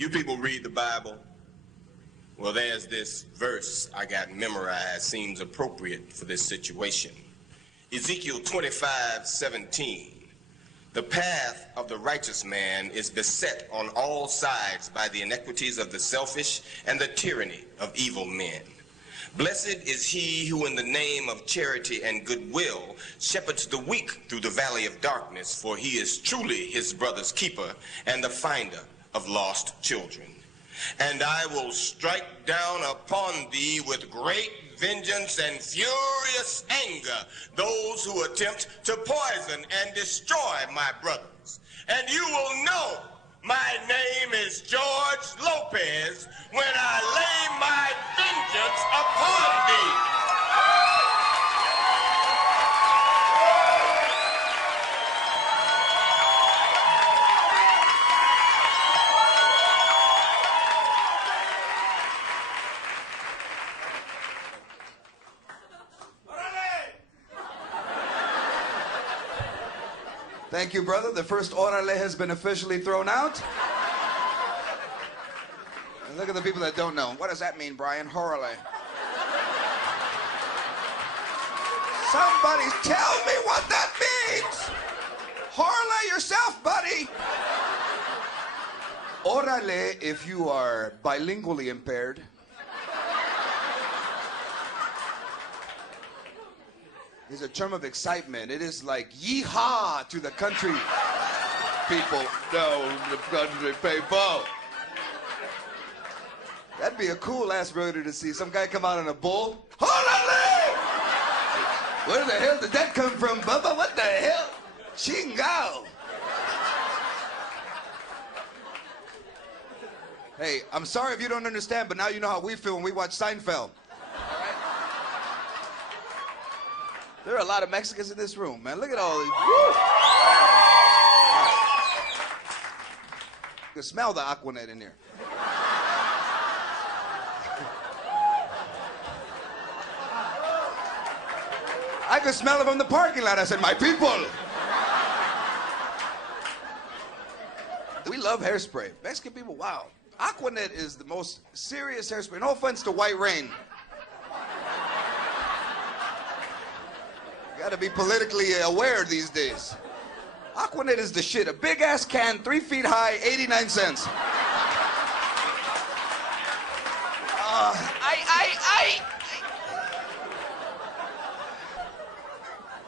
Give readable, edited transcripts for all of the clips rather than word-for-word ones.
You people read the Bible? Well, there's this verse I got memorized, seems appropriate for this situation. Ezekiel 25:17. The path of the righteous man is beset on all sides by the iniquities of the selfish and the tyranny of evil men. Blessed is he who in the name of charity and goodwill shepherds the weak through the valley of darkness, for he is truly his brother's keeper and the finder of lost children. And I will strike down upon thee with great vengeance and furious anger those who attempt to poison and destroy my brothers. And you will know my name is George Lopez when I lay my vengeance upon thee. Thank you, brother. The first orale has been officially thrown out. And look at the people that don't know. What does that mean, Brian? Orale. Somebody tell me what that means. Orale yourself, buddy. Orale, if you are bilingually impaired. Is a term of excitement. It is like yeehaw to the country people. No, the country people. That'd be a cool ass rodeo to see. Some guy come out on a bull. Orale! Where the hell did that come from, Bubba? What the hell? Chingao. Hey, I'm sorry if you don't understand, but now you know how we feel when we watch Seinfeld. There are a lot of Mexicans in this room, man. Look at all these. Woo! You can smell the Aquanet in here. I could smell it from the parking lot. I said, my people. We love hairspray. Mexican people, wow. Aquanet is the most serious hairspray. No offense to White Rain. Gotta be politically aware these days. Aquanet is the shit. A big ass can, 3 feet high, 89 cents.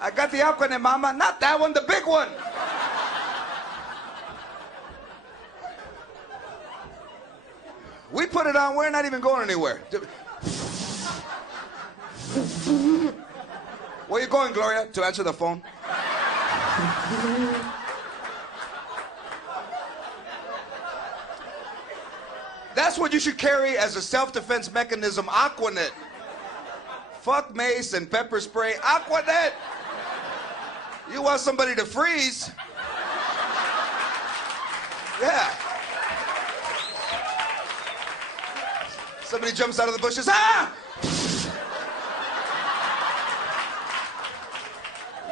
I got the Aquanet, mama. Not that one, the big one. We put it on, we're not even going anywhere. Where you going, Gloria? To answer the phone? That's what you should carry as a self-defense mechanism, Aquanet. Fuck mace and pepper spray, Aquanet! You want somebody to freeze? Yeah. Somebody jumps out of the bushes, ah!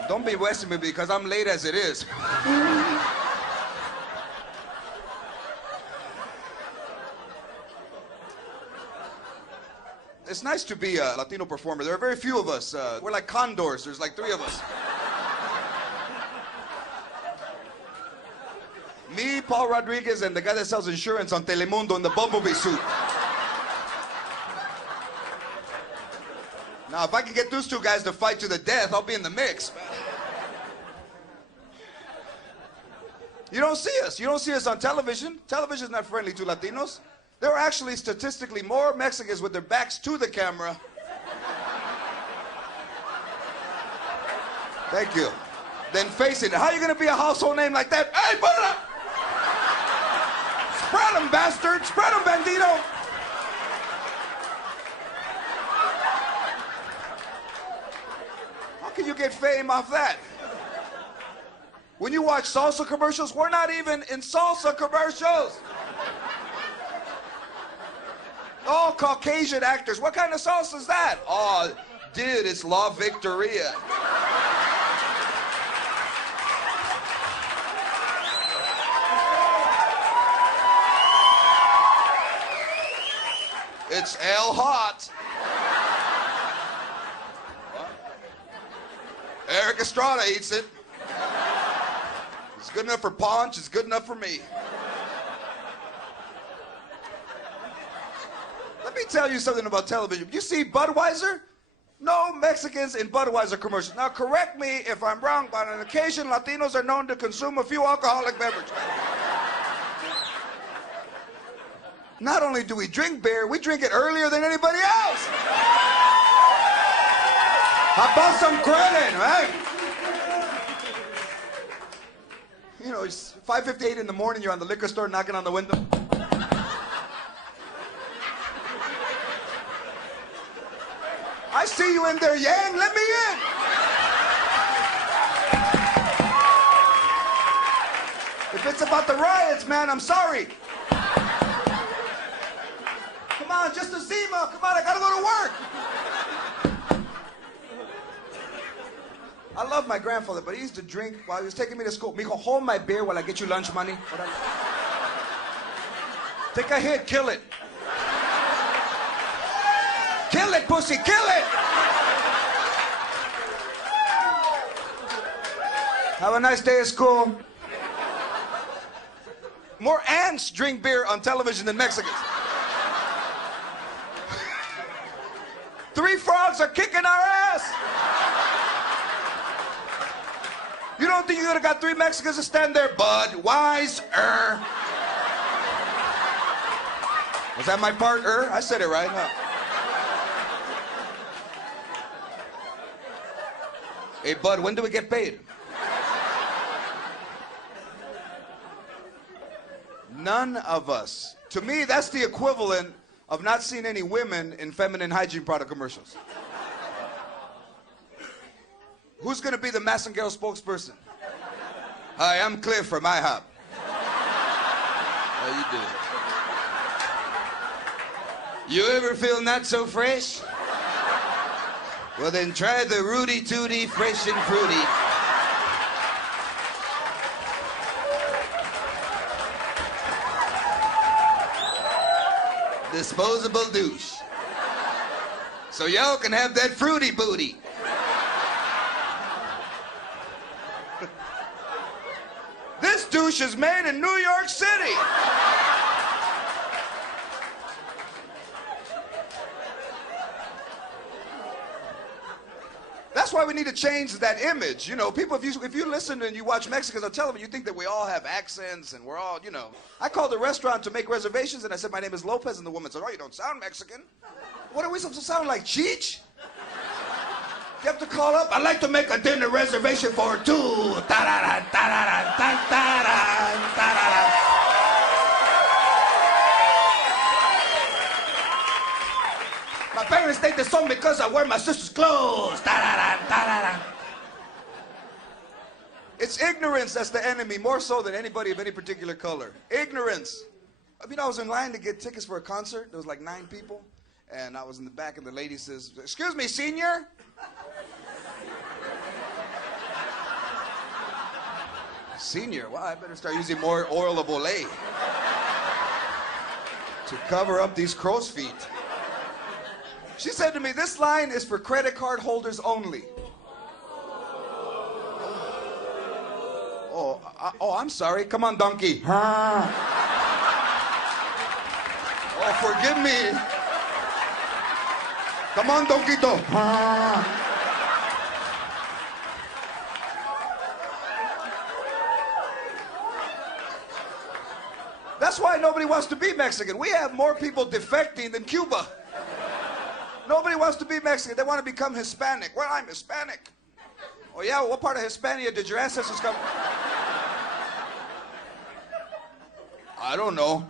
Don't be wasting me because I'm late as it is. It's nice to be a Latino performer. There are very few of us. We're like condors. There's like 3 of us. Me, Paul Rodriguez, and the guy that sells insurance on Telemundo in the bumblebee suit. Now, if I can get those 2 guys to fight to the death, I'll be in the mix. You don't see us. You don't see us on television. Television's not friendly to Latinos. There are actually statistically more Mexicans with their backs to the camera. Thank you. Than facing it. How are you going to be a household name like that? Hey, put it up! Spread them, bastard! Spread them, bandito! How can you get fame off that? When you watch salsa commercials, we're not even in salsa commercials. All Caucasian actors. What kind of salsa is that? Oh, dude, it's La Victoria. It's L hot. Eric Estrada eats it. It's good enough for Ponch, it's good enough for me. Let me tell you something about television. You see Budweiser? No Mexicans in Budweiser commercials. Now correct me if I'm wrong, but on occasion Latinos are known to consume a few alcoholic beverages. Not only do we drink beer, we drink it earlier than anybody else. How about some credit, right? You know, it's 5:58 in the morning, you're on the liquor store knocking on the window. I see you in there, Yang, let me in. If it's about the riots, man, I'm sorry. Come on, just a Zima. Come on, I gotta go to work. I love my grandfather, but he used to drink while he was taking me to school. Mijo, hold my beer while I get you lunch money. Take a hit, kill it. Kill it, pussy, kill it! Have a nice day at school. More ants drink beer on television than Mexicans. 3 frogs are kicking our ass! You don't think you could have got 3 Mexicans to stand there? Budweiser. Was that my part, I said it right, huh? Hey, Bud, when do we get paid? None of us. To me, that's the equivalent of not seeing any women in feminine hygiene product commercials. Who's going to be the Massengill spokesperson? Hi, I'm Cliff from IHOP. How you doing? You ever feel not so fresh? Well, then try the Rudy Tooty Fresh and Fruity. Disposable douche. So y'all can have that fruity booty. This douche is made in New York City. That's why we need to change that image. You know, people, if you listen and you watch Mexicans on television, you think that we all have accents and we're all, you know. I called the restaurant to make reservations and I said, my name is Lopez, and the woman said, oh, you don't sound Mexican. What are we supposed to sound like, Cheech? You have to call up, I'd like to make a dinner reservation for 2. Ta-da-da, ta-da-da, ta-da-da, ta-da-da. My parents think this song because I wear my sister's clothes. Da-da-da, da-da-da. It's ignorance that's the enemy, more so than anybody of any particular color. Ignorance. I mean, I was in line to get tickets for a concert. There was like 9 people. And I was in the back, and the lady says, excuse me, senior? Senior? Well, I better start using more oil of Olay to cover up these crow's feet. She said to me, this line is for credit card holders only. Oh, I'm sorry. Come on, donkey. Oh, forgive me. Come on, donkito. That's why nobody wants to be Mexican. We have more people defecting than Cuba. Nobody wants to be Mexican. They want to become Hispanic. Well, I'm Hispanic. Oh, yeah? What part of Hispania did your ancestors come from? I don't know.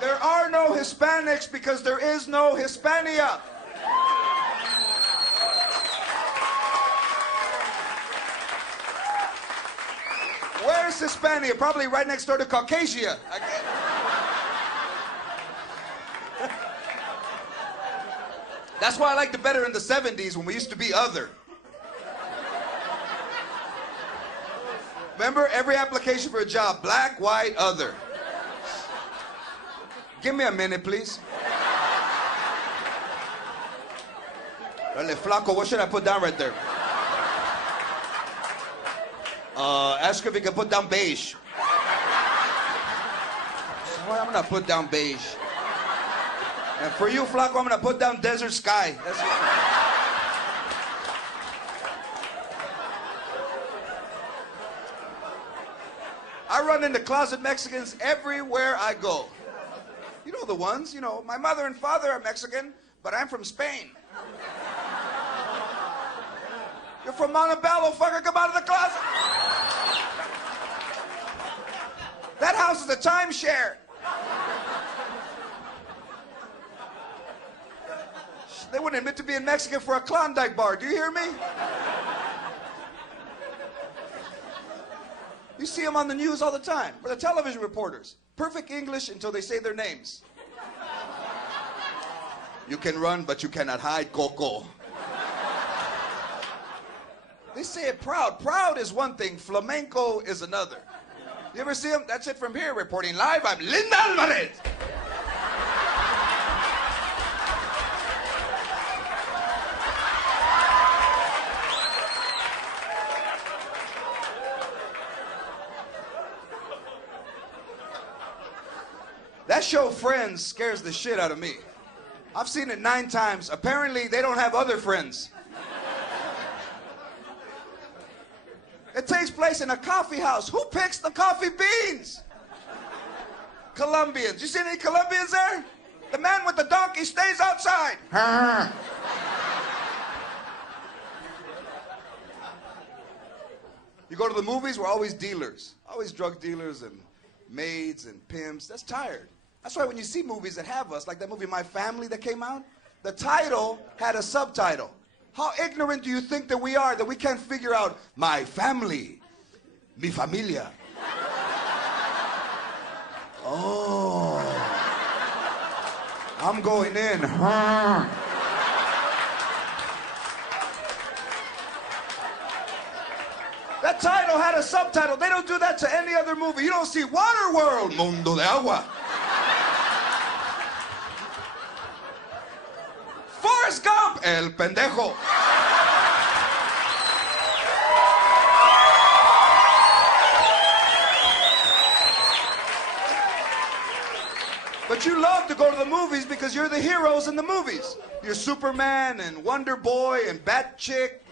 There are no Hispanics because there is no Hispania. Where's Hispania? Probably right next door to Caucasia. That's why I liked it better in the 70s when we used to be other. Remember, every application for a job, black, white, other. Give me a minute, please. Dale, flaco, what should I put down right there? Ask her if you can put down beige. Well, I'm gonna put down beige. And for you, flaco, I'm gonna put down desert sky. That's it. I run into closet Mexicans everywhere I go. You know the ones, you know, my mother and father are Mexican, but I'm from Spain. You're from Montebello, fucker, come out of the closet. That house is a timeshare. They wouldn't admit to being Mexican for a Klondike bar, do you hear me? You see them on the news all the time. We're the television reporters. Perfect English until they say their names. You can run, but you cannot hide, Coco. They say it proud. Proud is one thing. Flamenco is another. You ever see them? That's it from here. Reporting live, I'm Linda Alvarez. That show Friends scares the shit out of me. I've seen it 9 times. Apparently, they don't have other friends. It takes place in a coffee house. Who picks the coffee beans? Colombians. You see any Colombians there? The man with the donkey stays outside. You go to the movies, we're always dealers. Always drug dealers and maids and pimps. That's tired. That's why when you see movies that have us, like that movie My Family that came out, the title had a subtitle. How ignorant do you think that we are that we can't figure out my family, mi familia? Oh, I'm going in. That title had a subtitle. They don't do that to any other movie. You don't see Waterworld, Mundo de Agua. Forrest Gump, El Pendejo. But you love to go to the movies because you're the heroes in the movies. You're Superman and Wonder Boy and Bat Chick.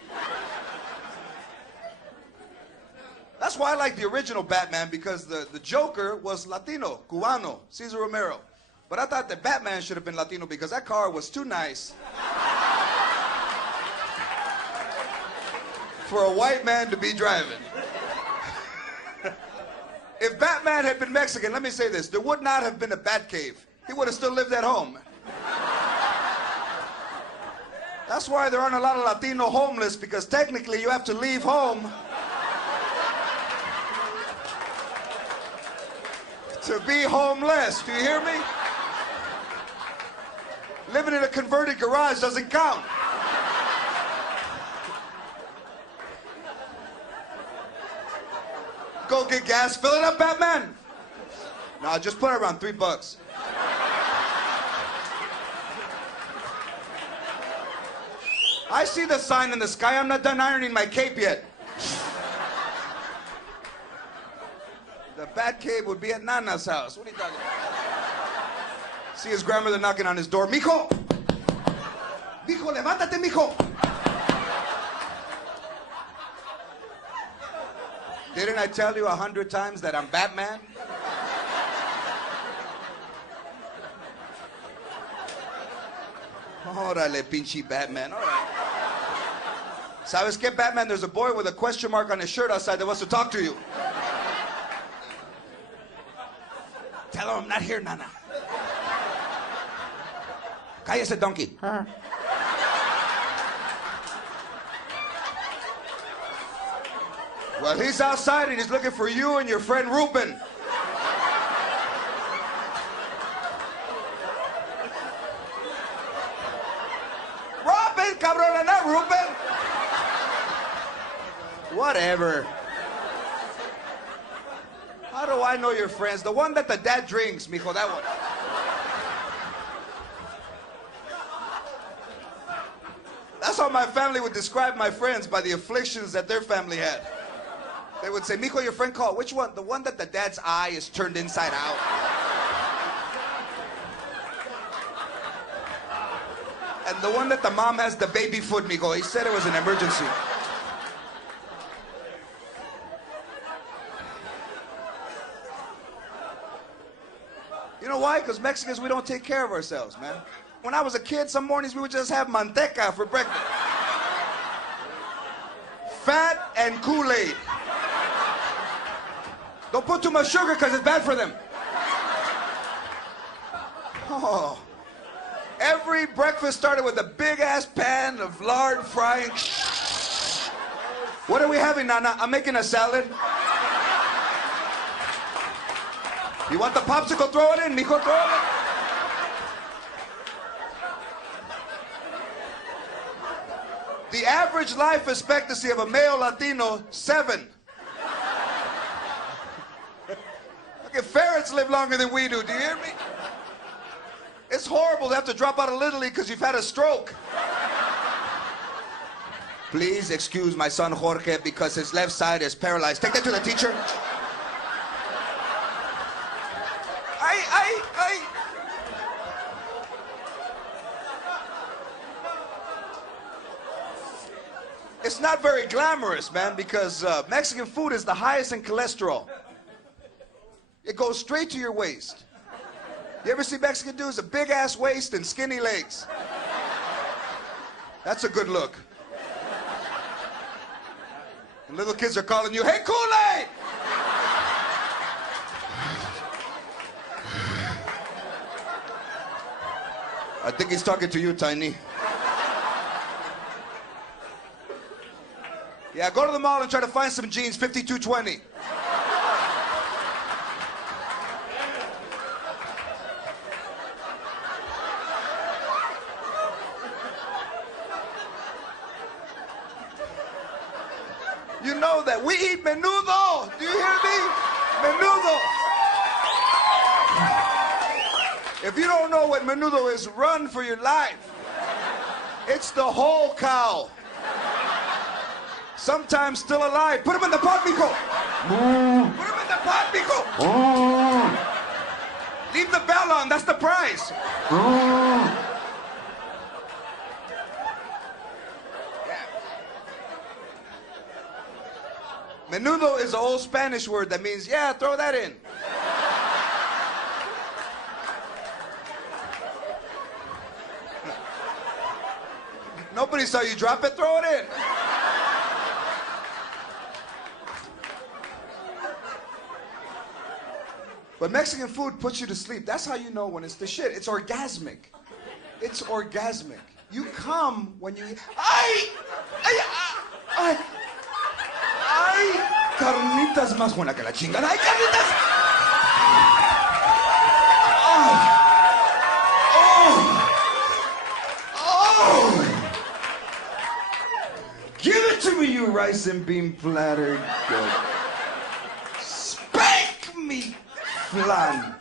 That's why I like the original Batman, because the Joker was Latino, Cubano, Cesar Romero. But I thought that Batman should have been Latino because that car was too nice for a white man to be driving. If Batman had been Mexican, let me say this, there would not have been a Batcave. He would have still lived at home. That's why there aren't a lot of Latino homeless, because technically you have to leave home to be homeless. Do you hear me? Living in a converted garage doesn't count. Go get gas, fill it up, Batman. No, just put it around $3. I see the sign in the sky. I'm not done ironing my cape yet. The Batcave would be at Nana's house. What are you talking about? See his grandmother knocking on his door. Mijo! Mijo, levántate, mijo! Didn't I tell you 100 times that I'm Batman? Órale, pinche Batman. All right. ¿Sabes qué, Batman? There's a boy with a question mark on his shirt outside that wants to talk to you. Tell him I'm not here, Nana. Cállese, donkey. Well, he's outside and he's looking for you and your friend Ruben. Robin, cabrón, not Ruben. Whatever. How do I know your friends? The one that the dad drinks, mijo, that one. That's how my family would describe my friends, by the afflictions that their family had. They would say, Mijo, your friend called. Which one? The one that the dad's eye is turned inside out. And the one that the mom has the baby foot, Mijo. He said it was an emergency. You know why? Because Mexicans, we don't take care of ourselves, man. When I was a kid, some mornings we would just have manteca for breakfast. Fat and Kool-Aid. Don't put too much sugar because it's bad for them. Oh. Every breakfast started with a big-ass pan of lard frying. What are we having, Nana? I'm making a salad. You want the popsicle? Throw it in, mijo, throw it in. The average life expectancy of a male Latino, 7. Okay, ferrets live longer than we do you hear me? It's horrible to have to drop out of Little League because you've had a stroke. Please excuse my son Jorge because his left side is paralyzed. Take that to the teacher. It's not very glamorous, man, because Mexican food is the highest in cholesterol. It goes straight to your waist. You ever see Mexican dudes with a big-ass waist and skinny legs? That's a good look. And little kids are calling you, hey, Kool-Aid! I think he's talking to you, Tiny. Yeah, go to the mall and try to find some jeans, 5220. You know that we eat menudo. Do you hear me? Menudo. If you don't know what menudo is, run for your life. It's the whole cow. Sometimes still alive. Put him in the pot, mijo. Put him in the pot, mijo. Leave the bell on. That's the prize. Menudo is an old Spanish word that means, yeah, throw that in. Nobody saw you drop it, throw it in. But Mexican food puts you to sleep. That's how you know when it's the shit. It's orgasmic. It's orgasmic. You come when you... ¡Ay! ¡Ay! ¡Ay! ¡Ay! Carnitas más buena que la chingada. ¡Ay, carnitas! Oh! Give it to me, you rice and bean platter. Spank me, flan.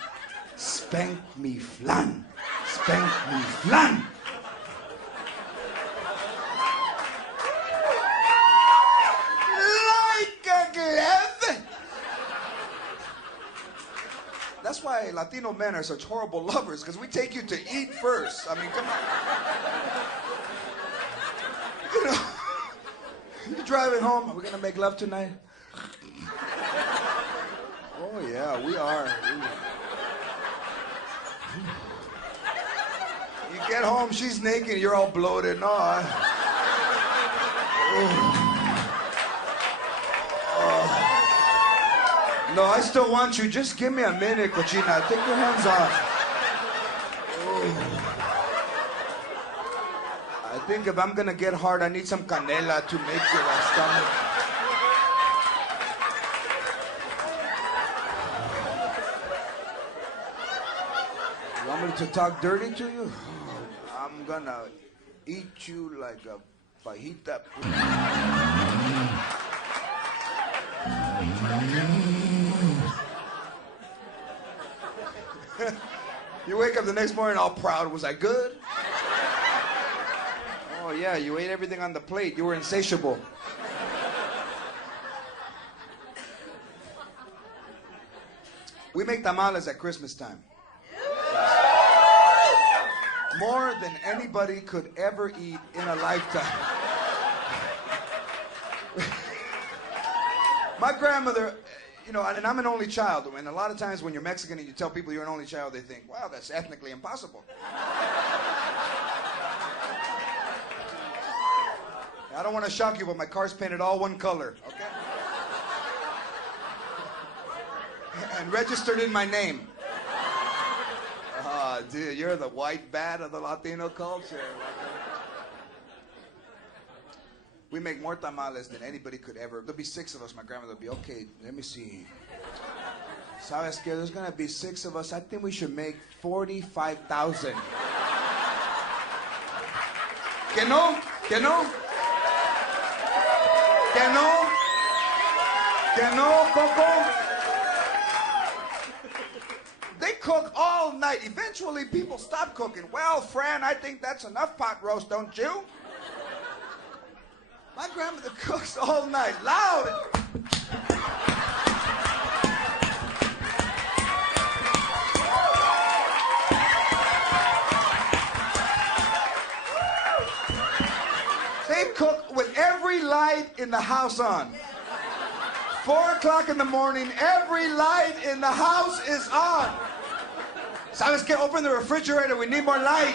Spank me, flan. Spank me, flan. Like a glove. That's why Latino men are such horrible lovers, because we take you to eat first. I mean, come on. You know, you're driving home. Are we gonna make love tonight? Oh yeah, we are. You get home, she's naked, you're all bloated. No, No, I still want you. Just give me a minute, cochina. Take your hands off. I think if I'm gonna get hard, I need some canela to make your stomach. You want me to talk dirty to you? I'm gonna eat you like a fajita. You wake up the next morning all proud. Was I good? Oh yeah, you ate everything on the plate. You were insatiable. We make tamales at Christmas time. More than anybody could ever eat in a lifetime. My grandmother, you know, and I'm an only child, and a lot of times when you're Mexican and you tell people you're an only child, they think, wow, that's ethnically impossible. I don't want to shock you, but my car's painted all one color, okay? And registered in my name. Oh, dude, you're the white bat of the Latino culture. We make more tamales than anybody could ever. There'll be 6 of us. My grandmother will be, okay, let me see. ¿Sabes qué? There's going to be 6 of us. I think we should make 45,000. ¿Que no? ¿Que no? ¿Que no? ¿Que no, Coco? They cook all night. Eventually, people stop cooking. Well, Fran, I think that's enough pot roast, don't you? My grandmother cooks all night, loud. They cook with every light in the house on. 4 o'clock in the morning, every light in the house is on. ¿Sabes qué? Open the refrigerator, we need more light.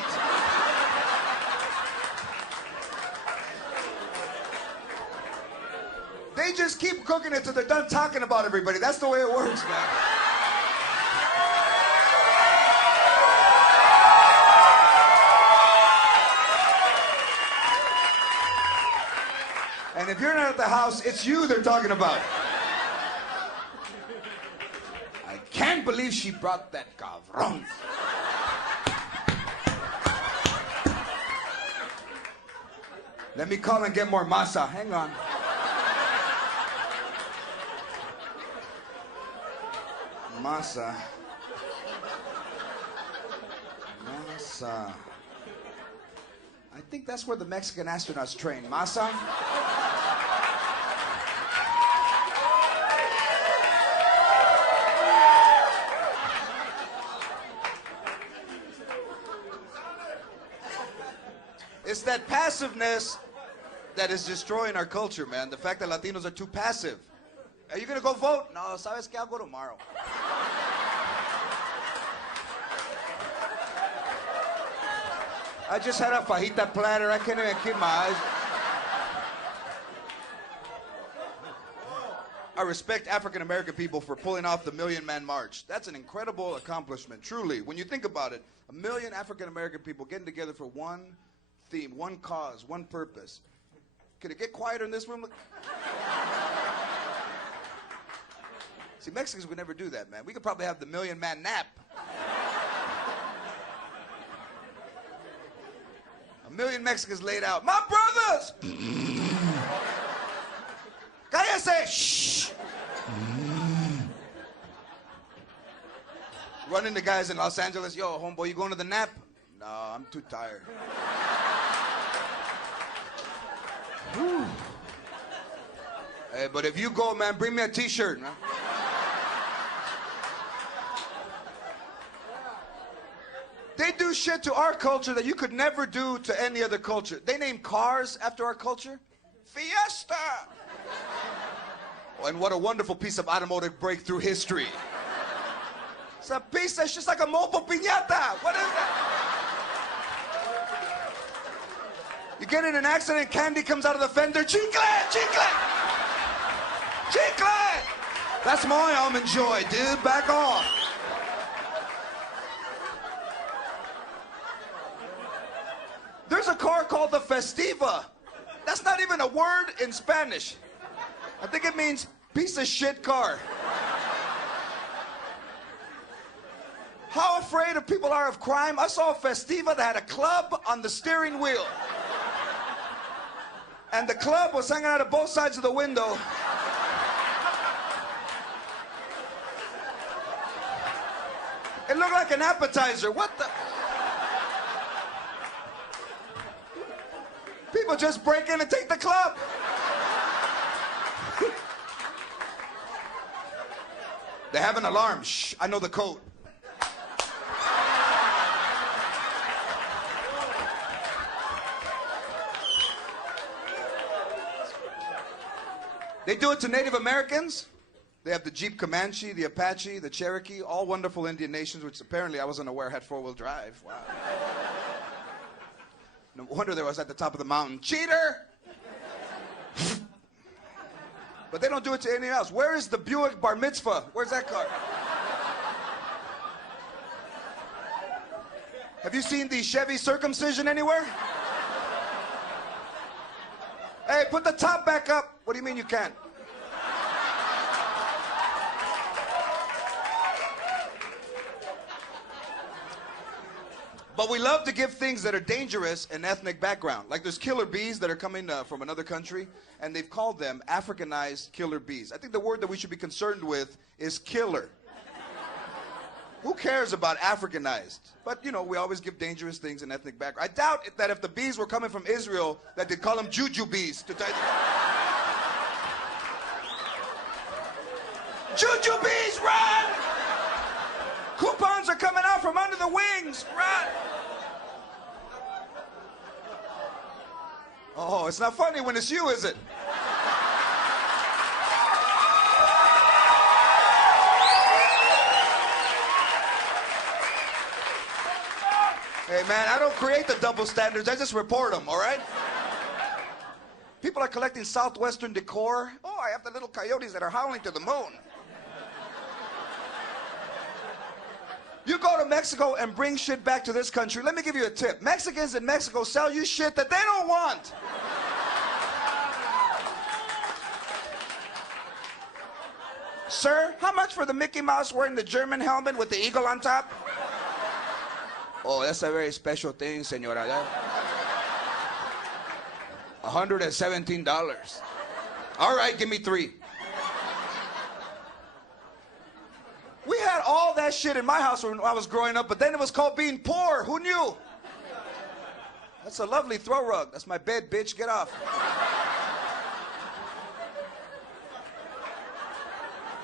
They just keep cooking it till they're done talking about everybody. That's the way it works, man. And if you're not at the house, it's you they're talking about. I can't believe she brought that cabron. Let me call and get more masa. Hang on. Masa. Masa. I think that's where the Mexican astronauts train. Masa? It's that passiveness that is destroying our culture, man. The fact that Latinos are too passive. Are you gonna go vote? No, ¿sabes qué? I'll go tomorrow. I just had a fajita platter. I can't even keep my eyes. I respect African American people for pulling off the Million Man March. That's an incredible accomplishment, truly. When you think about it, 1 million African American people getting together for one theme, one cause, one purpose. Could it get quieter in this room? See, Mexicans would never do that, man. We could probably have the Million Man Nap. 1 million Mexicans laid out. My brothers! Cállese! Shh! Running the guys in Los Angeles. Yo, homeboy, you going to the nap? No, I'm too tired. Whew. Hey, but if you go, man, bring me a t-shirt, man. They do shit to our culture that you could never do to any other culture. They name cars after our culture. Fiesta! Oh, and what a wonderful piece of automotive breakthrough history. It's a piece that's just like a mobile piñata. What is that? You get in an accident, candy comes out of the fender. Chicle! Chicle! Chicle! That's my almond joy, dude. Back off. There's a car called the Festiva. That's not even a word in Spanish. I think it means piece of shit car. How afraid of people are of crime? I saw a Festiva that had a club on the steering wheel. And the club was hanging out of both sides of the window. It looked like an appetizer. What the? People just break in and take the club. They have an alarm. Shh, I know the code. They do it to Native Americans. They have the Jeep Comanche, the Apache, the Cherokee, all wonderful Indian nations, which apparently I wasn't aware had four-wheel drive. Wow. No wonder they was at the top of the mountain. Cheater! But they don't do it to anything else. Where is the Buick Bar Mitzvah? Where's that car? Have you seen the Chevy circumcision anywhere? Hey, put the top back up. What do you mean you can't? But we love to give things that are dangerous an ethnic background. Like there's killer bees that are coming from another country, and they've called them Africanized killer bees. I think the word that we should be concerned with is killer. Who cares about Africanized? But, you know, we always give dangerous things an ethnic background. I doubt that if the bees were coming from Israel, that they'd call them juju bees. To tell you juju bees, run! Coupons are coming out from under the wings, run! Oh, it's not funny when it's you, is it? Hey, man, I don't create the double standards. I just report them, all right? People are collecting Southwestern decor. Oh, I have the little coyotes that are howling to the moon. You go to Mexico and bring shit back to this country. Let me give you a tip. Mexicans in Mexico sell you shit that they don't want. Sir, how much for the Mickey Mouse wearing the German helmet with the eagle on top? Oh, that's a very special thing, senora. $117. All right, give me 3. We had all that shit in my house when I was growing up, but then it was called being poor. Who knew? That's a lovely throw rug. That's my bed, bitch. Get off.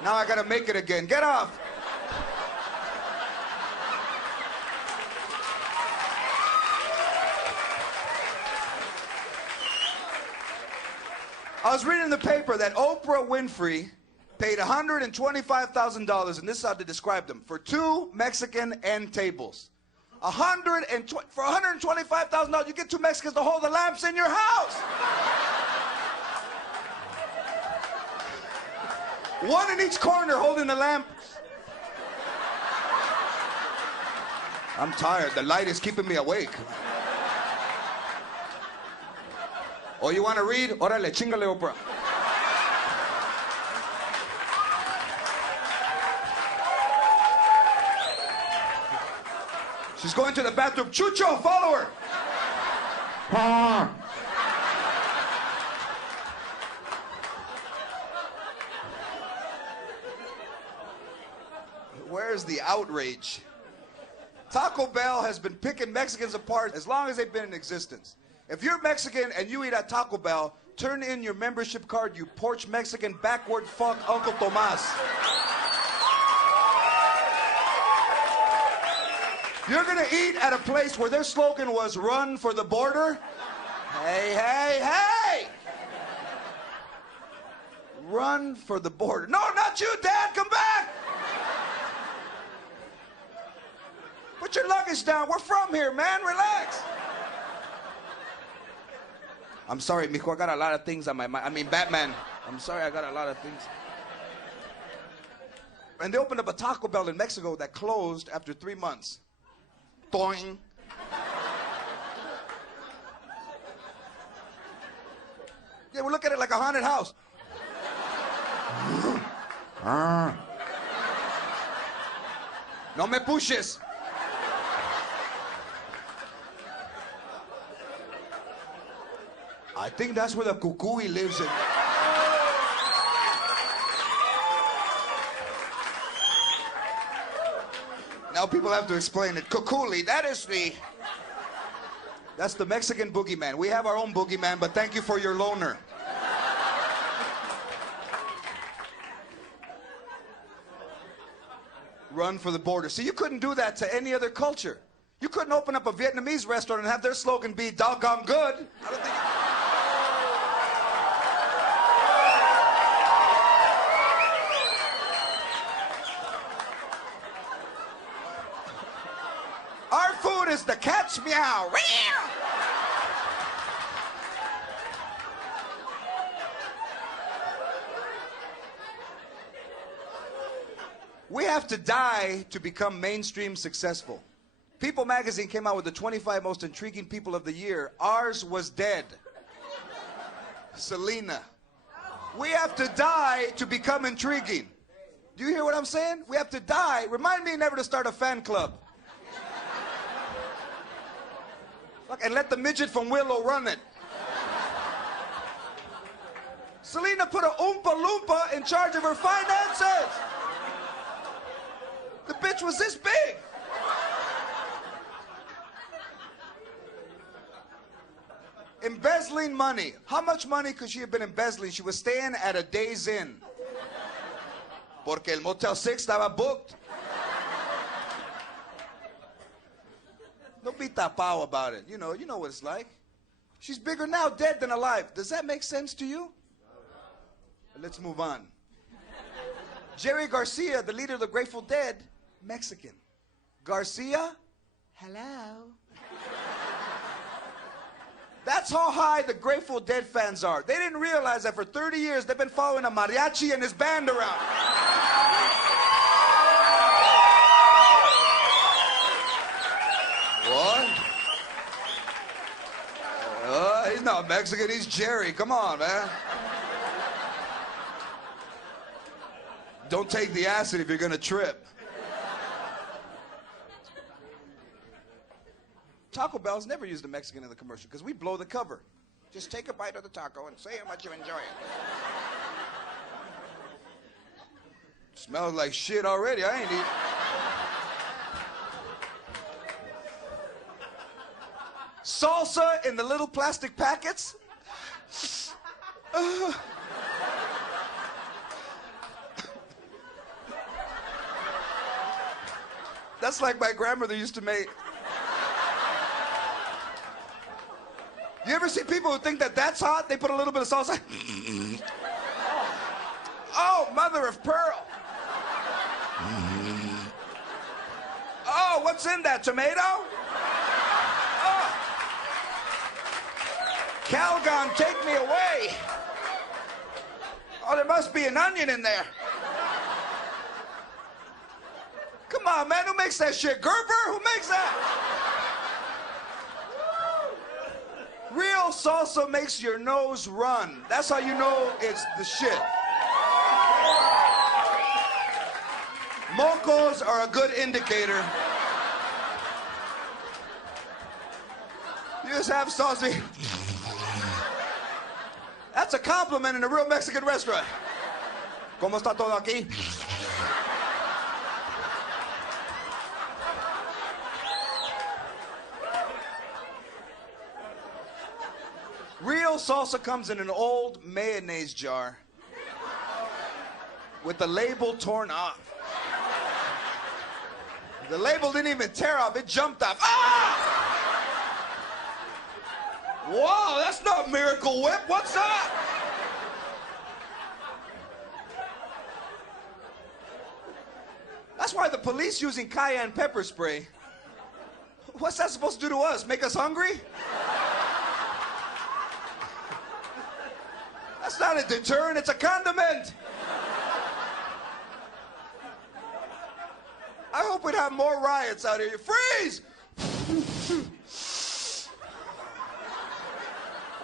Now I gotta make it again. Get off. I was reading in the paper that Oprah Winfrey paid $125,000, and this is how to describe them, for 2 Mexican end tables. For $125,000, you get 2 Mexicans to hold the lamps in your house. One in each corner holding the lamp. I'm tired. The light is keeping me awake. Oh, you want to read? Órale, chingale, Oprah. She's going to the bathroom. Chucho, follow her. Where's the outrage? Taco Bell has been picking Mexicans apart as long as they've been in existence. If you're Mexican and you eat at Taco Bell, turn in your membership card, you porch Mexican backward fuck Uncle Tomas. You're gonna eat at a place where their slogan was run for the border. Hey, hey, hey! Run for the border. No, not you, Dad, come back! Put your luggage down. We're from here, man. Relax. I'm sorry, mijo. I got a lot of things on my mind. I mean, Batman. I'm sorry, I got a lot of things. And they opened up a Taco Bell in Mexico that closed after 3 months. Toing. Yeah, we look at it like a haunted house. No me pushes. I think that's where the cucuy lives in. Now people have to explain it. Cucuy, that is the That's the Mexican boogeyman. We have our own boogeyman, but thank you for your loaner. Run for the border. See, you couldn't do that to any other culture. You couldn't open up a Vietnamese restaurant and have their slogan be doggone good. I don't think Our food is the cat's meow. We have to die to become mainstream successful. People magazine came out with the 25 most intriguing people of the year. Ours was dead. Selena. We have to die to become intriguing. Do you hear what I'm saying? We have to die. Remind me never to start a fan club. And let the midget from Willow run it. Selena put a Oompa Loompa in charge of her finances. The bitch was this big. Embezzling money. How much money could she have been embezzling? She was staying at a Days Inn. Porque el Motel 6 estaba booked. Don't be tapao about it. You know what it's like. She's bigger now dead than alive. Does that make sense to you? Let's move on. Jerry Garcia, the leader of the Grateful Dead, Mexican. Garcia, hello. That's how high the Grateful Dead fans are. They didn't realize that for 30 years they've been following a mariachi and his band around. What? He's not Mexican, he's Jerry. Come on, man. Don't take the acid if you're gonna trip. Taco Bell's never used a Mexican in the commercial because we blow the cover. Just take a bite of the taco and say how much you enjoy it. Smells like shit already. I ain't eating. Salsa in the little plastic packets. That's like my grandmother used to make. You ever see people who think that that's hot? They put a little bit of salsa. Oh, mother of pearl. Oh, what's in that, tomato? Oh. Calgon, take me away. Oh, there must be an onion in there. Come on, man, who makes that shit? Gerber? Who makes that? Real salsa makes your nose run. That's how you know it's the shit. Mocos are a good indicator. You just have salsa. That's a compliment in a real Mexican restaurant. ¿Cómo está todo aquí? Real salsa comes in an old mayonnaise jar with the label torn off. The label didn't even tear off, it jumped off. Ah! Wow, that's not Miracle Whip. What's that? That's why the police using cayenne pepper spray. What's that supposed to do to us? Make us hungry? That's not a deterrent, it's a condiment. I hope we'd have more riots out here. Freeze!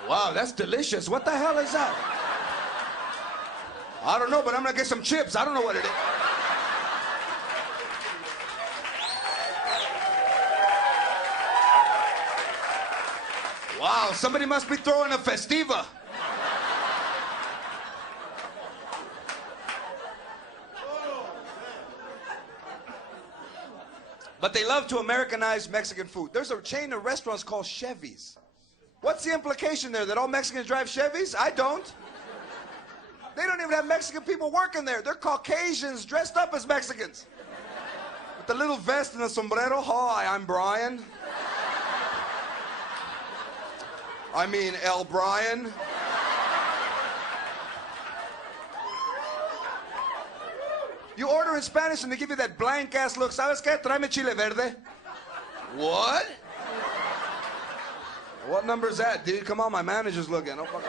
Wow, that's delicious. What the hell is that? I don't know, but I'm gonna get some chips. I don't know what it is. Wow, somebody must be throwing a festiva. But they love to Americanize Mexican food. There's a chain of restaurants called Chevy's. What's the implication there? That all Mexicans drive Chevys? I don't. They don't even have Mexican people working there. They're Caucasians dressed up as Mexicans. With the little vest and the sombrero. Hi, I'm Brian. I mean, El Brian. You order in Spanish and they give you that blank-ass look. ¿Sabes qué? Tráeme chile verde. What? What number is that, dude? Come on, my manager's looking. Oh, fuck.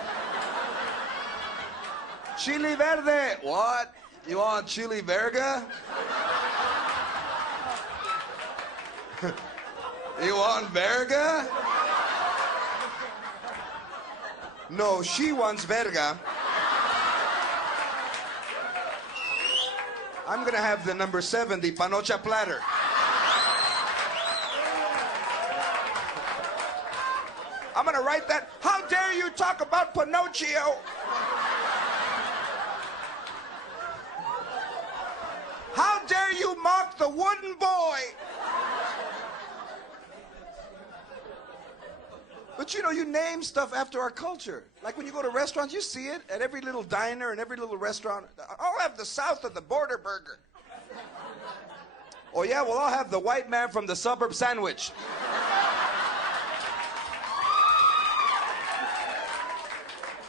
Chile verde. What? You want chili verga? You want verga? No, she wants verga. I'm gonna have the number 7, the panocha platter. I'm gonna write that. How dare you talk about Pinocchio? How dare you mock the wooden boy? But you know, you name stuff after our culture. Like when you go to restaurants, you see it at every little diner and every little restaurant. I'll have the south of the border burger. Oh yeah, well I'll have the white man from the suburb sandwich.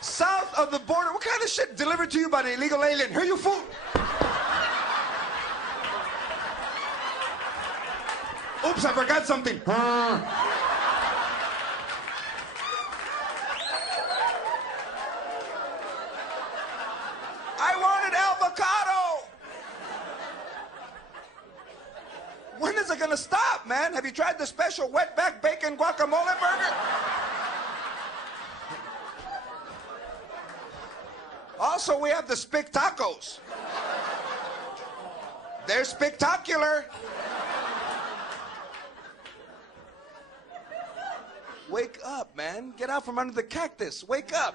South of the border, what kind of shit delivered to you by an illegal alien? Here you fool. Oops, I forgot something. I wanted avocado. When is it gonna stop, man? Have you tried the special wetback bacon guacamole burger? Also, we have the spick tacos. They're spectacular. Wake up, man. Get out from under the cactus. Wake up.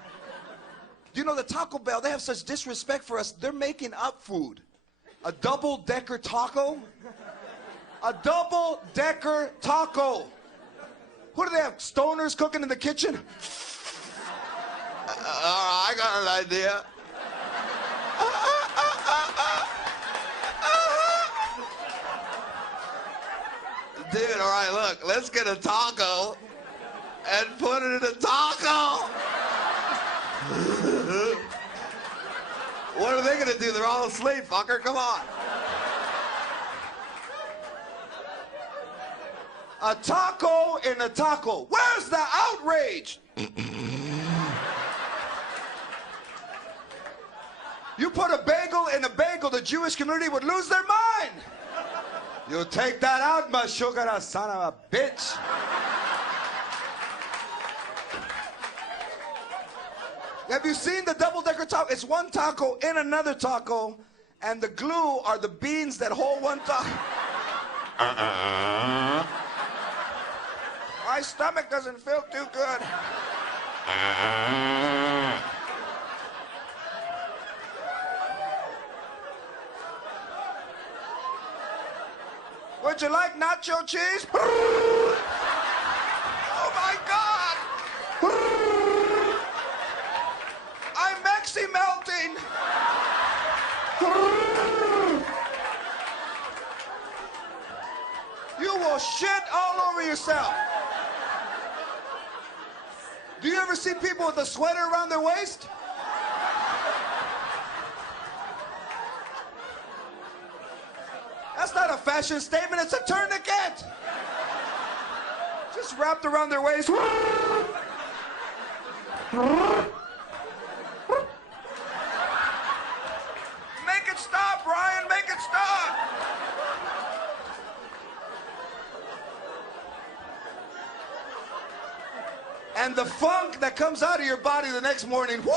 Do you know the Taco Bell, they have such disrespect for us. They're making up food. A double-decker taco? A double-decker taco. What do they have, stoners cooking in the kitchen? I got an idea. Dude, all right, look, let's get a taco and put it in a taco. What are they gonna do? They're all asleep, fucker. Come on. A taco in a taco. Where's the outrage? You put a bagel in a bagel, the Jewish community would lose their mind. You take that out, my sugar, son of a bitch. Have you seen the double-decker taco? It's one taco in another taco, and the glue are the beans that hold one taco. My stomach doesn't feel too good. Would you like nacho cheese? Oh my God! I'm Mexi melting. You will shit all over yourself. Do you ever see people with a sweater around their waist? That's not a fashion statement, it's a tourniquet. Just wrapped around their waist. Make it stop, Brian, make it stop. And the funk that comes out of your body the next morning, whoo!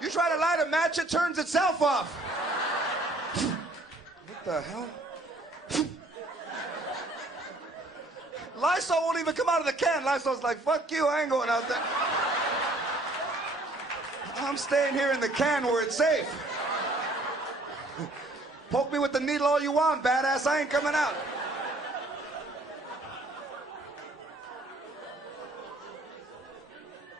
You try to light a match, it turns itself off. What the hell? Lysol won't even come out of the can. Lysol's like, fuck you, I ain't going out there. I'm staying here in the can where it's safe. Poke me with the needle all you want, badass. I ain't coming out.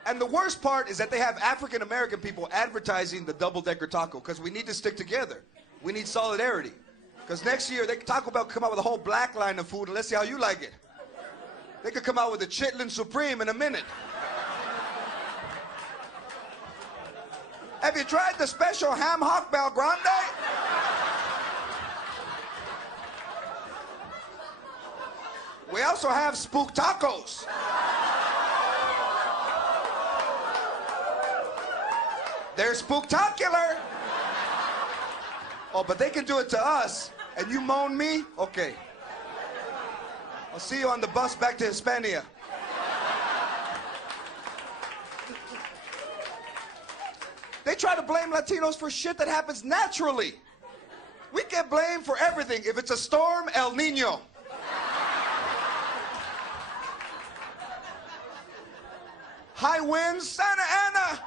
And the worst part is that they have African American people advertising the double-decker taco because we need to stick together. We need solidarity. Because next year, Taco Bell come out with a whole black line of food, and let's see how you like it. They could come out with a Chitlin Supreme in a minute. Have you tried the special ham hock bel grande? We also have spook tacos. They're spooktacular. Oh, but they can do it to us, and you moan me? Okay. I'll see you on the bus back to Hispania. They try to blame Latinos for shit that happens naturally. We get blamed for everything. If it's a storm, El Nino. High winds, Santa Ana.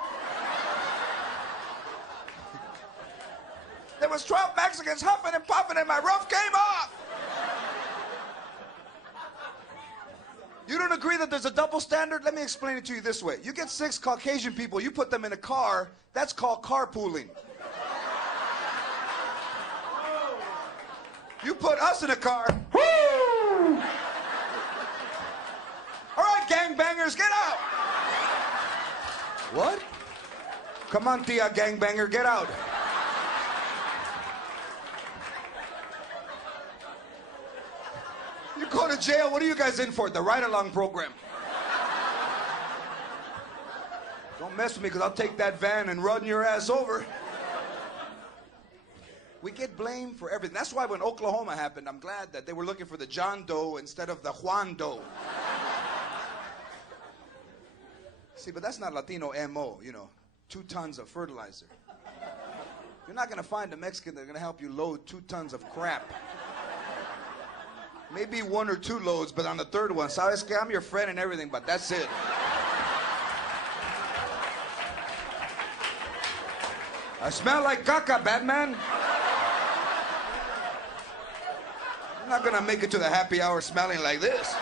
There was 12 Mexicans huffing and puffing and my roof came off. You don't agree that there's a double standard? Let me explain it to you this way. You get 6 Caucasian people, you put them in a car, that's called carpooling. You put us in a car, woo! All right, gangbangers, get out! What? Come on, tia gangbanger, get out. You go to jail, what are you guys in for? The ride-along program. Don't mess with me, because I'll take that van and run your ass over. We get blamed for everything. That's why when Oklahoma happened, I'm glad that they were looking for the John Doe instead of the Juan Doe. See, but that's not Latino MO, you know. 2 tons of fertilizer. You're not going to find a Mexican that's going to help you load 2 tons of crap. Maybe 1 or 2 loads, but on the 3rd one, sabes que I'm your friend and everything, but that's it. I smell like caca, Batman. I'm not gonna make it to the happy hour smelling like this.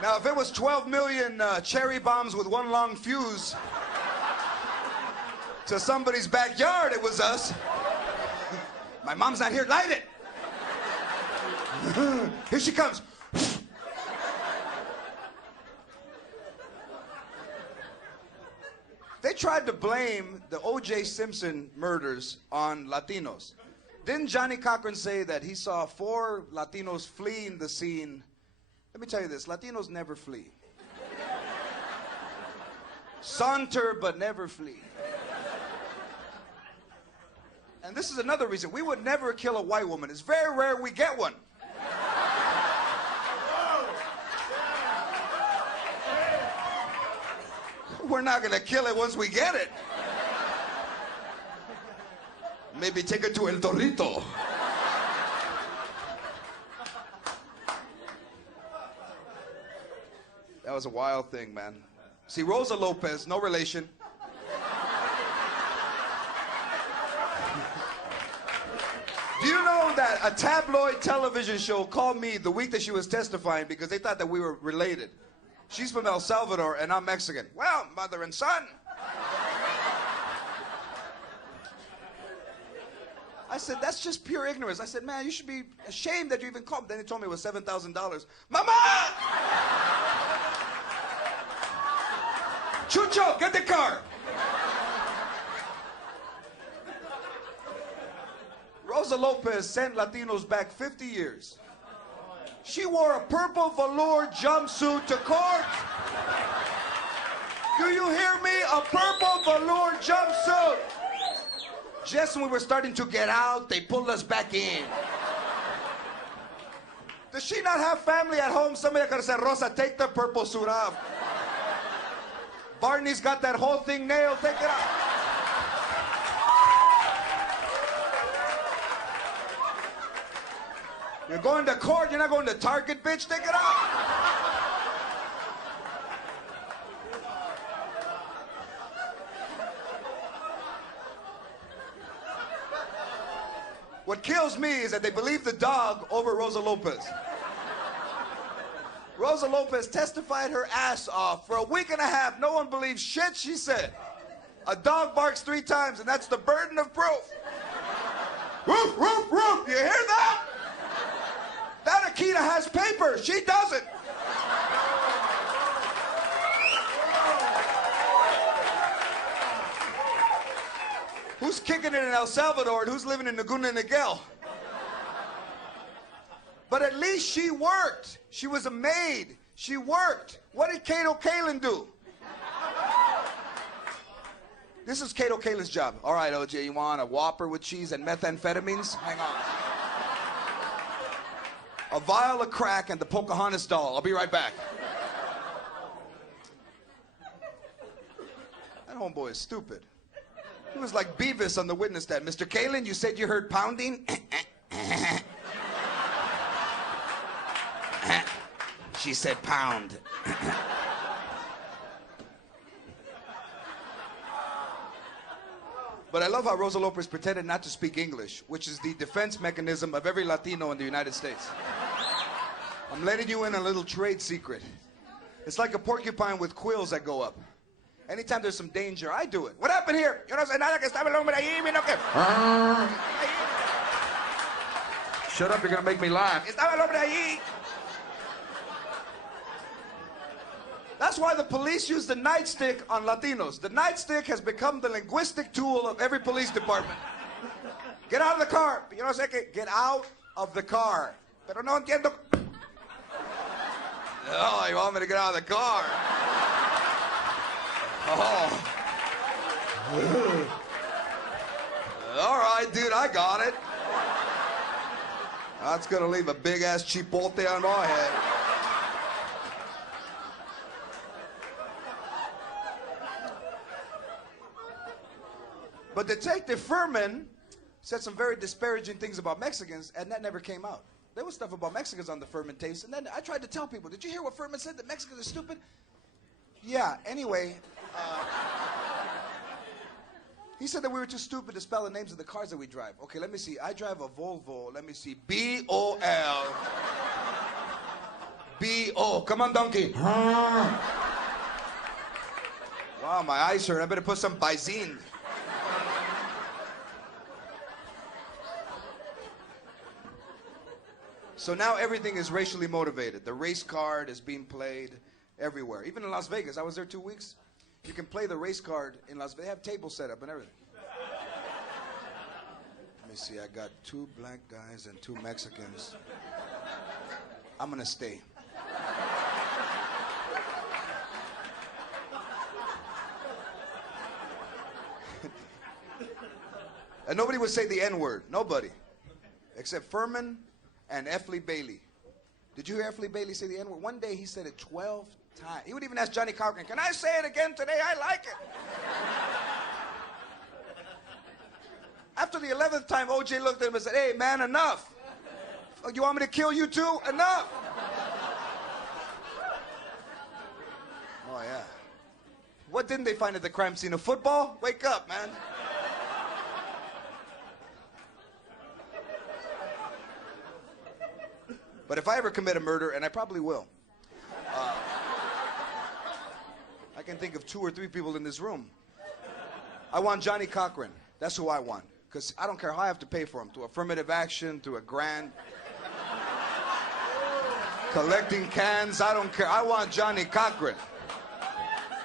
Now, if it was 12 million cherry bombs with 1 long fuse to somebody's backyard, it was us. My mom's not here, light it! Here she comes. They tried to blame the O.J. Simpson murders on Latinos. Didn't Johnny Cochran say that he saw 4 Latinos fleeing the scene? Let me tell you this, Latinos never flee. Saunter, but never flee. And this is another reason. We would never kill a white woman. It's very rare we get one. We're not going to kill it once we get it. Maybe take it to El Torito. That was a wild thing, man. See, Rosa Lopez, no relation. Do you know that a tabloid television show called me the week that she was testifying because they thought that we were related? She's from El Salvador and I'm Mexican. Well, mother and son. I said, that's just pure ignorance. I said, man, you should be ashamed that you even called. Then he told me it was $7,000. Mama! Chucho, get the car. Rosa Lopez sent Latinos back 50 years. She wore a purple velour jumpsuit to court. Do you hear me? A purple velour jumpsuit. Just when we were starting to get out, they pulled us back in. Does she not have family at home? Somebody could have said, Rosa, take the purple suit off. Barney's got that whole thing nailed. Take it off. You're going to court, you're not going to Target, bitch. Take it off. What kills me is that they believe the dog over Rosa Lopez. Rosa Lopez testified her ass off. For a week and a half, no one believes shit she said. A dog barks 3 times, and that's the burden of proof. Woof, woof, woof. You hear that? That Akita has paper. She doesn't. Who's kicking it in El Salvador and who's living in Laguna Niguel? But at least she worked. She was a maid. She worked. What did Kato Kalin do? This is Kato Kalin's job. All right, OJ, you want a Whopper with cheese and methamphetamines? Hang on. A vial of crack and the Pocahontas doll. I'll be right back. That homeboy is stupid. He was like Beavis on the witness stand. Mr. Kalin, you said you heard pounding? She said pound. But I love how Rosa Lopez pretended not to speak English, which is the defense mechanism of every Latino in the United States. I'm letting you in a little trade secret. It's like a porcupine with quills that go up. Anytime there's some danger, I do it. What happened here? Yo no sé nada que estaba el hombre allí, vino que... Shut up, you're gonna make me laugh. Estaba el hombre allí. That's why the police use the nightstick on Latinos. The nightstick has become the linguistic tool of every police department. Get out of the car. Yo no sé qué. Get out of the car. Pero no entiendo. Oh, you want me to get out of the car? Oh. All right, dude, I got it. That's gonna leave a big-ass chipotle on my head. But Detective Furman said some very disparaging things about Mexicans, and that never came out. There was stuff about Mexicans on the Furman tapes, and then I tried to tell people, did you hear what Furman said, that Mexicans are stupid? Yeah, anyway, he said that we were too stupid to spell the names of the cars that we drive. Okay, let me see. I drive a Volvo. Let me see. B-O-L. B-O. Come on, donkey. Wow, my eyes hurt. I better put some Bizine. So now everything is racially motivated. The race card is being played everywhere. Even in Las Vegas. I was there 2 weeks. You can play the race card in Las Vegas. They have tables set up and everything. Let me see. I got 2 black guys and 2 Mexicans. I'm going to stay. And nobody would say the N-word. Nobody. Except Furman and F. Lee Bailey. Did you hear F. Lee Bailey say the N-word? One day he said it 12 times. He would even ask Johnny Cochran, can I say it again today? I like it. After the 11th time, OJ looked at him and said, hey, man, enough. Oh, you want me to kill you too? Enough. Oh, yeah. What didn't they find at the crime scene? A football? Wake up, man. But if I ever commit a murder, and I probably will, I can think of 2 or 3 people in this room. I want Johnny Cochran. That's who I want. Because I don't care how I have to pay for him. Through affirmative action, through a grant, collecting cans, I don't care. I want Johnny Cochran.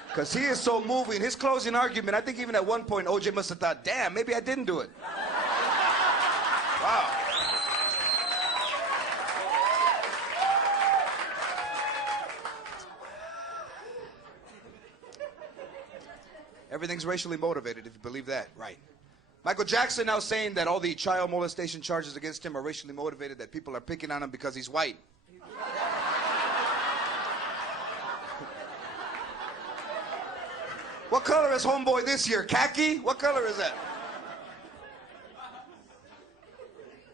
Because he is so moving. His closing argument, I think even at one point, OJ must have thought, damn, maybe I didn't do it. Wow. Everything's racially motivated, if you believe that. Right. Michael Jackson now saying that all the child molestation charges against him are racially motivated, that people are picking on him because he's white. What color is homeboy this year? Khaki? What color is that?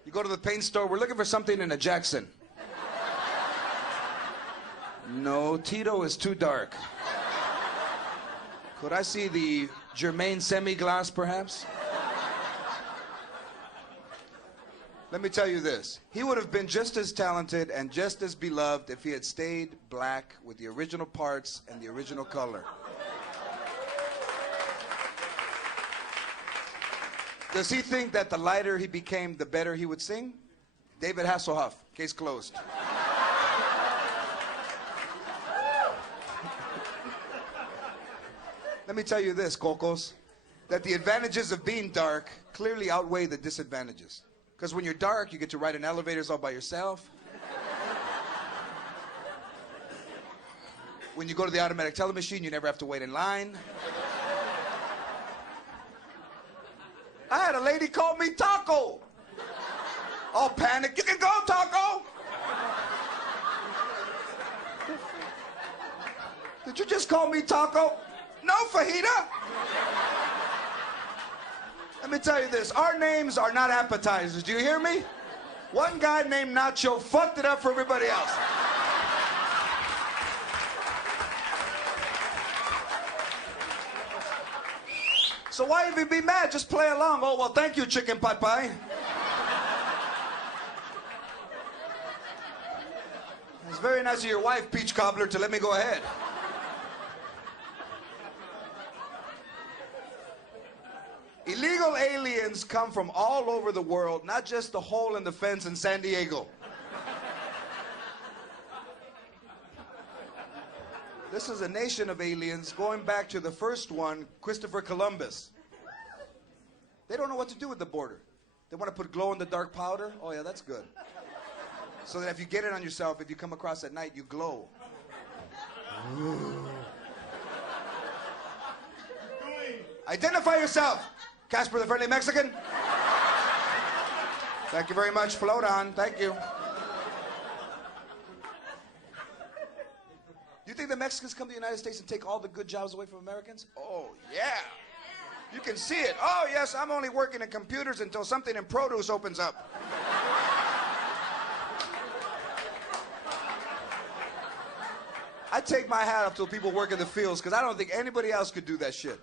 You go to the paint store, we're looking for something in a Jackson. No, Tito is too dark. Could I see the Germain semi-glass, perhaps? Let me tell you this. He would have been just as talented and just as beloved if he had stayed black with the original parts and the original color. Does he think that the lighter he became, the better he would sing? David Hasselhoff, case closed. Let me tell you this, Cocos, that the advantages of being dark clearly outweigh the disadvantages. Because when you're dark, you get to ride in elevators all by yourself. When you go to the automatic teller machine, you never have to wait in line. I had a lady call me Taco. All panicked. You can go, Taco. Did you just call me Taco? No, Fajita. Let me tell you this. Our names are not appetizers. Do you hear me? One guy named Nacho fucked it up for everybody else. So why even be mad? Just play along. Oh, well, thank you, chicken pot pie. It's very nice of your wife, Peach Cobbler, to let me go ahead. Illegal aliens come from all over the world, not just the hole in the fence in San Diego. This is a nation of aliens going back to the first one, Christopher Columbus. They don't know what to do with the border. They want to put glow-in-the-dark powder. Oh, yeah, that's good. So that if you get it on yourself, if you come across at night, you glow. Identify yourself. Casper the Friendly Mexican. Thank you very much. Float on. Thank you. Do you think the Mexicans come to the United States and take all the good jobs away from Americans? Oh, yeah. You can see it. Oh, yes, I'm only working in computers until something in produce opens up. I take my hat off to people work in the fields because I don't think anybody else could do that shit.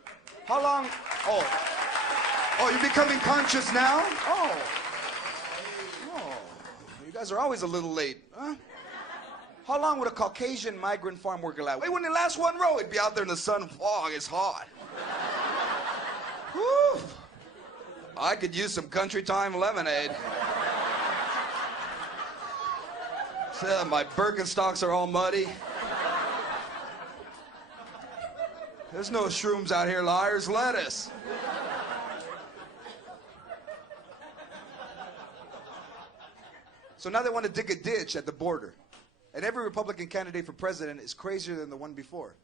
How long? Oh, you're becoming conscious now? Oh, you guys are always a little late, huh? How long would a Caucasian migrant farm worker last? He wouldn't last one row. He'd be out there in the sun. Oh, it's hot. Whew. I could use some country time lemonade. My Birkenstocks are all muddy. There's no shrooms out here, liars. Lettuce. So now they want to dig a ditch at the border. And every Republican candidate for president is crazier than the one before.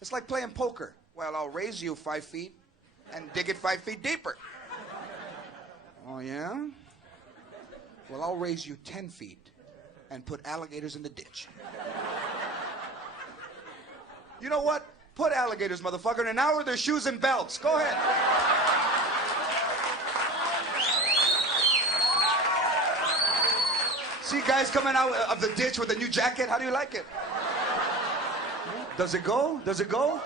It's like playing poker. Well, I'll raise you 5 feet and dig it 5 feet deeper. Oh, yeah? Well, I'll raise you 10 feet and put alligators in the ditch. You know what? Put alligators, motherfucker, in an hour, their shoes and belts. Go ahead. See guys coming out of the ditch with a new jacket? How do you like it? Does it go? Does it go?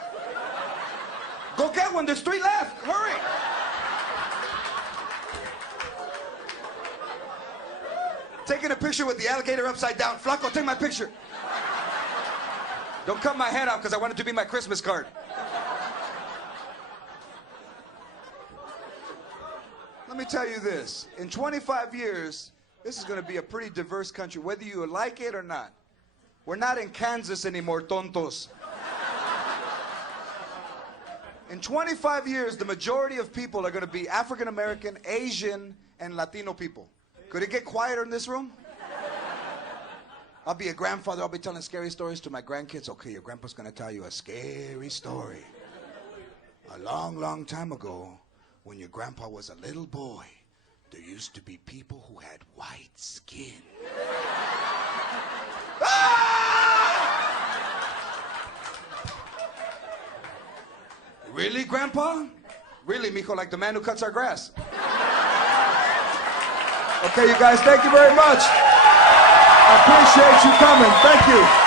Go get one. There's 3 left. Hurry. Taking a picture with the alligator upside down. Flaco, take my picture. Don't cut my head off because I want it to be my Christmas card. Let me tell you this. In 25 years, this is going to be a pretty diverse country, whether you like it or not. We're not in Kansas anymore, tontos. In 25 years, the majority of people are going to be African American, Asian, and Latino people. Could it get quieter in this room? I'll be a grandfather. I'll be telling scary stories to my grandkids. Okay, your grandpa's going to tell you a scary story. A long, long time ago, when your grandpa was a little boy, there used to be people who had white skin. Really, Grandpa? Really, mijo, like the man who cuts our grass. Okay, you guys, thank you very much. I appreciate you coming. Thank you.